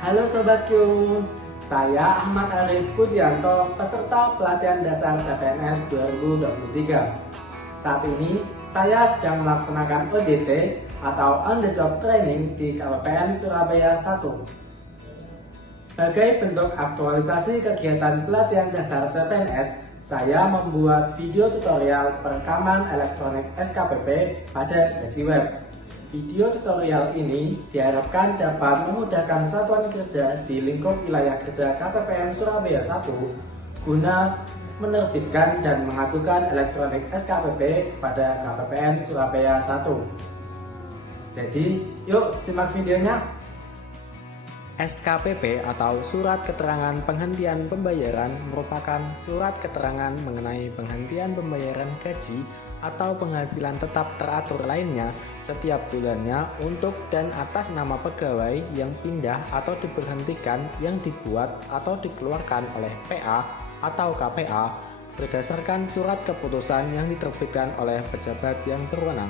Halo Sobat Q, saya Ahmad Arif Pujianto, peserta pelatihan dasar CPNS 2023. Saat ini, saya sedang melaksanakan OJT atau On The Job Training di KPPN Surabaya 1. Sebagai bentuk aktualisasi kegiatan pelatihan dasar CPNS, saya membuat video tutorial perekaman elektronik SKPP pada gaji web. Video tutorial ini diharapkan dapat memudahkan satuan kerja di lingkup wilayah kerja KPPN Surabaya 1 guna menerbitkan dan mengajukan elektronik SKPP pada KPPN Surabaya 1. Jadi, yuk simak videonya. SKPP atau Surat Keterangan Penghentian Pembayaran merupakan surat keterangan mengenai penghentian pembayaran gaji atau penghasilan tetap teratur lainnya setiap bulannya untuk dan atas nama pegawai yang pindah atau diberhentikan yang dibuat atau dikeluarkan oleh PA atau KPA berdasarkan surat keputusan yang diterbitkan oleh pejabat yang berwenang.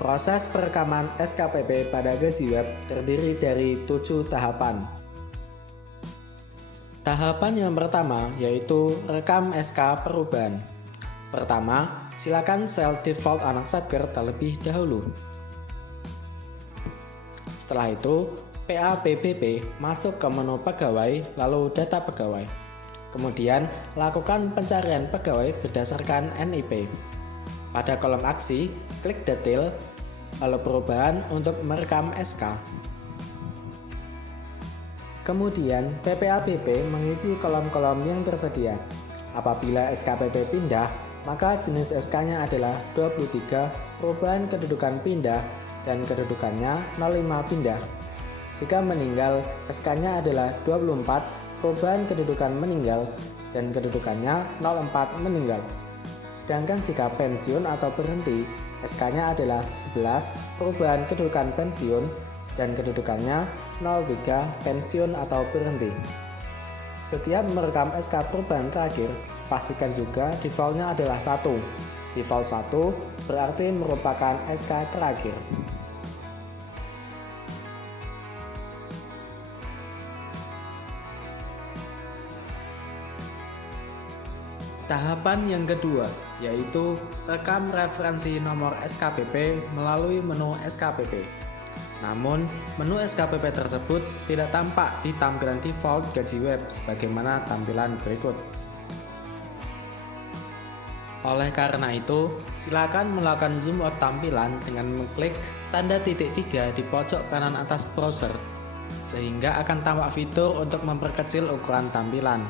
Proses perekaman SKPP pada gaji web terdiri dari 7 tahapan. Tahapan yang pertama yaitu rekam SK perubahan. Pertama, silakan sel default anak satker terlebih dahulu. Setelah itu, PAPBP masuk ke menu pegawai lalu data pegawai. Kemudian, lakukan pencarian pegawai berdasarkan NIP. Pada kolom aksi, klik detail, lalu perubahan untuk merekam SK. Kemudian, PPABP mengisi kolom-kolom yang tersedia. Apabila SKPP pindah, maka jenis SK-nya adalah 23, perubahan kedudukan pindah, dan kedudukannya 05 pindah. Jika meninggal, SK-nya adalah 24, perubahan kedudukan meninggal, dan kedudukannya 04 meninggal. Sedangkan jika pensiun atau berhenti, SK-nya adalah 11, perubahan kedudukan pensiun, dan kedudukannya 03, pensiun atau berhenti. Setiap merekam SK perubahan terakhir, pastikan juga defaultnya adalah 1. Default 1 berarti merupakan SK terakhir. Tahapan yang kedua yaitu rekam referensi nomor SKPP melalui menu SKPP. Namun, menu SKPP tersebut tidak tampak di tampilan default gaji web sebagaimana tampilan berikut. Oleh karena itu, silakan melakukan zoom out tampilan dengan mengklik tanda titik 3 di pojok kanan atas browser, sehingga akan tampak fitur untuk memperkecil ukuran tampilan.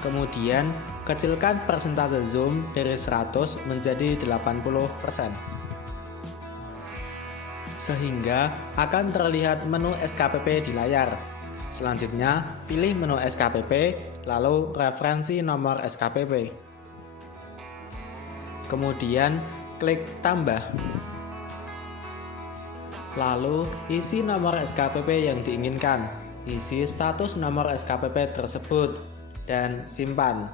Kemudian, kecilkan persentase zoom dari 100 menjadi 80%. Sehingga akan terlihat menu SKPP di layar. Selanjutnya, pilih menu SKPP, lalu referensi nomor SKPP. Kemudian, klik tambah. Lalu, isi nomor SKPP yang diinginkan, isi status nomor SKPP tersebut, dan simpan.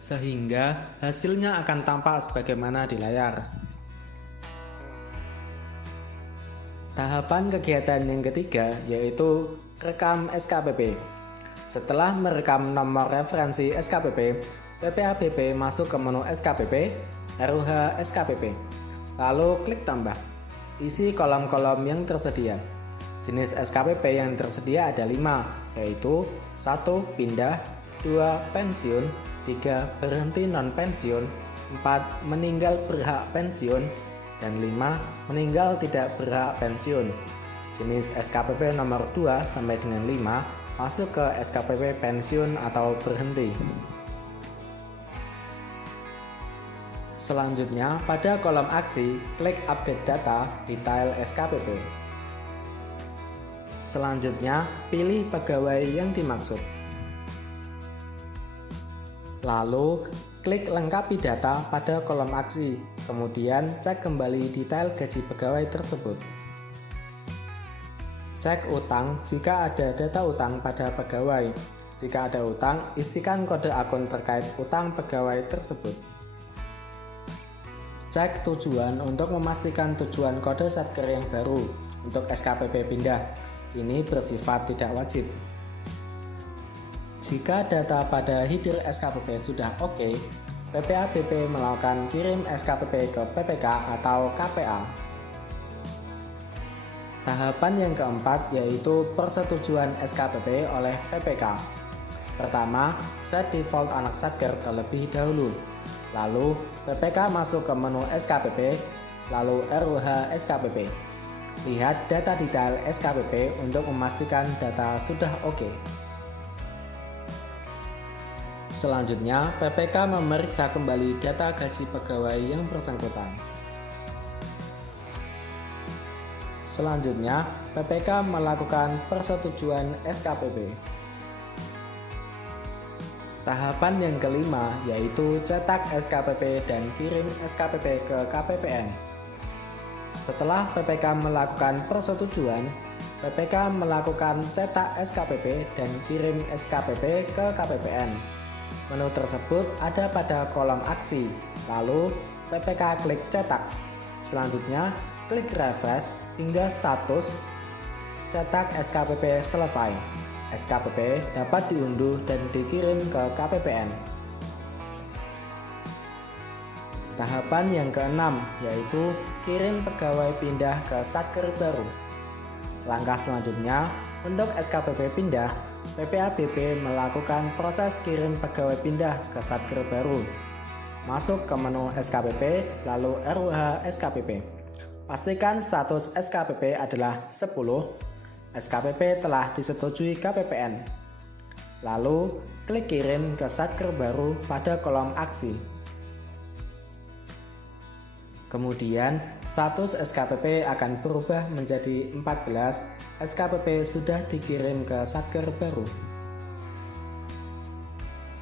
Sehingga hasilnya akan tampak sebagaimana di layar. Tahapan kegiatan yang ketiga yaitu rekam SKPP. Setelah merekam nomor referensi SKPP, PPABP masuk ke menu SKPP, RUH SKPP. Lalu klik tambah. Isi kolom-kolom yang tersedia. Jenis SKPP yang tersedia ada 5, yaitu 1. Pindah, 2. Pensiun, 3. Berhenti non-pensiun, 4. Meninggal berhak pensiun, dan 5. Meninggal tidak berhak pensiun. Jenis SKPP nomor 2 sampai dengan 5 masuk ke SKPP pensiun atau berhenti. Selanjutnya, pada kolom aksi, klik update data detail SKPP. Selanjutnya, pilih pegawai yang dimaksud. Lalu, klik lengkapi data pada kolom aksi, kemudian cek kembali detail gaji pegawai tersebut. Cek utang jika ada data utang pada pegawai. Jika ada utang, isikan kode akun terkait utang pegawai tersebut. Cek tujuan untuk memastikan tujuan kode satker yang baru untuk SKPP pindah. Ini bersifat tidak wajib. Jika data pada header SKPP sudah oke, PPA-BP melakukan kirim SKPP ke PPK atau KPA. Tahapan yang keempat yaitu persetujuan SKPP oleh PPK. Pertama, set default anak satker terlebih dahulu. Lalu, PPK masuk ke menu SKPP, lalu RUH SKPP. Lihat data detail SKPP untuk memastikan data sudah oke. Selanjutnya, PPK memeriksa kembali data gaji pegawai yang bersangkutan. Selanjutnya, PPK melakukan persetujuan SKPP. Tahapan yang kelima yaitu cetak SKPP dan kirim SKPP ke KPPN. Setelah PPK melakukan persetujuan, PPK melakukan cetak SKPP dan kirim SKPP ke KPPN. Menu tersebut ada pada kolom aksi, lalu PPK klik cetak. Selanjutnya, klik refresh hingga status cetak SKPP selesai. SKPP dapat diunduh dan dikirim ke KPPN. Tahapan yang keenam yaitu kirim pegawai pindah ke satker baru. Langkah selanjutnya, untuk SKPP pindah, PPA-BP melakukan proses kirim pegawai pindah ke satker baru. Masuk ke menu SKPP, lalu RUH SKPP. Pastikan status SKPP adalah 10. SKPP telah disetujui KPPN. Lalu, klik kirim ke satker baru pada kolom aksi. Kemudian, status SKPP akan berubah menjadi 14. SKPP sudah dikirim ke satker baru.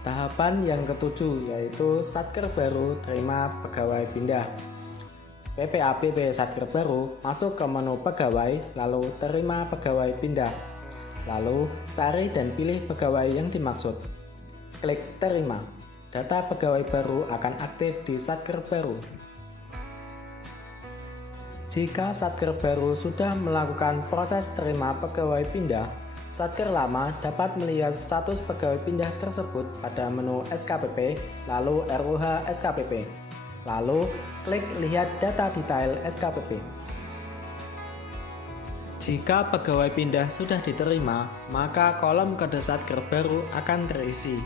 Tahapan yang ketujuh yaitu satker baru terima pegawai pindah. PPA-BP satker baru masuk ke menu pegawai, lalu terima pegawai pindah. Lalu cari dan pilih pegawai yang dimaksud. Klik terima. Data pegawai baru akan aktif di satker baru. Jika satker baru sudah melakukan proses terima pegawai pindah, satker lama dapat melihat status pegawai pindah tersebut pada menu SKPP, lalu RUH SKPP. Lalu, klik lihat data detail SKPP. Jika pegawai pindah sudah diterima, maka kolom kode satker baru akan terisi.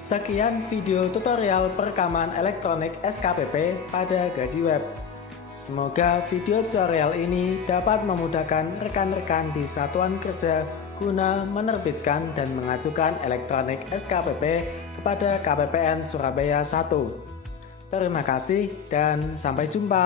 Sekian video tutorial perekaman elektronik SKPP pada gaji web. Semoga video tutorial ini dapat memudahkan rekan-rekan di satuan kerja guna menerbitkan dan mengajukan elektronik SKPP kepada KPPN Surabaya 1. Terima kasih dan sampai jumpa.